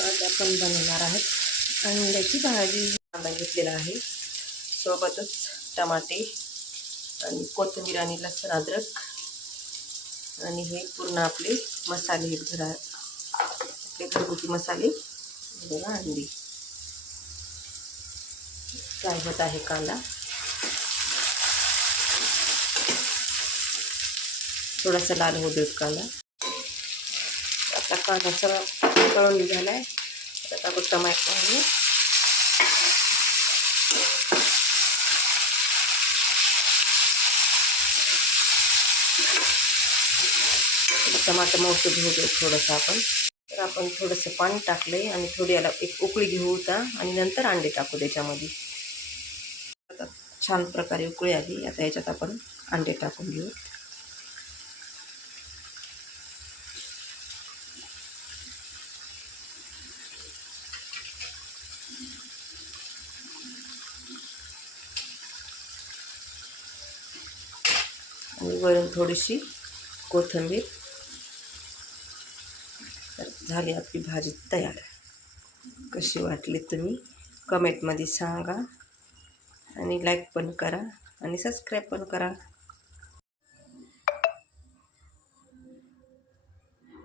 आज आपण बनवणार आहोत अंड्याची भाजी. कांदा घेतलेला आहे, सोबतच टमाटे आणि कोथिंबीर आणि लसूण अद्रक आणि हे पूर्ण आपले मसाले आहेत. आपले घरगुती मसाले. बघा अंडी फ्राय होत आहे. कांदा थोडासा लाल होऊ देत. कांदा आता कांदा सगळा तळून झाला आहे. आता टाकू टमाटर आहे. टमाटर मौसूद होऊ देत थोडंसं आपण. तर आपण थोडंसं पाणी टाकलं आहे आणि थोडी याला एक उकळी घेऊ होता आणि नंतर अंडे टाकू त्याच्यामध्ये. आता छान प्रकारे उकळी आली. आता याच्यात आपण अंडे टाकून घेऊ. आणि वरून थोडीशी कोथिंबीर. तर झाली आपली भाजी तयार. कशी वाटली तुम्ही कमेंटमध्ये सांगा आणि लाईक पण करा आणि सबस्क्राईब पण करा.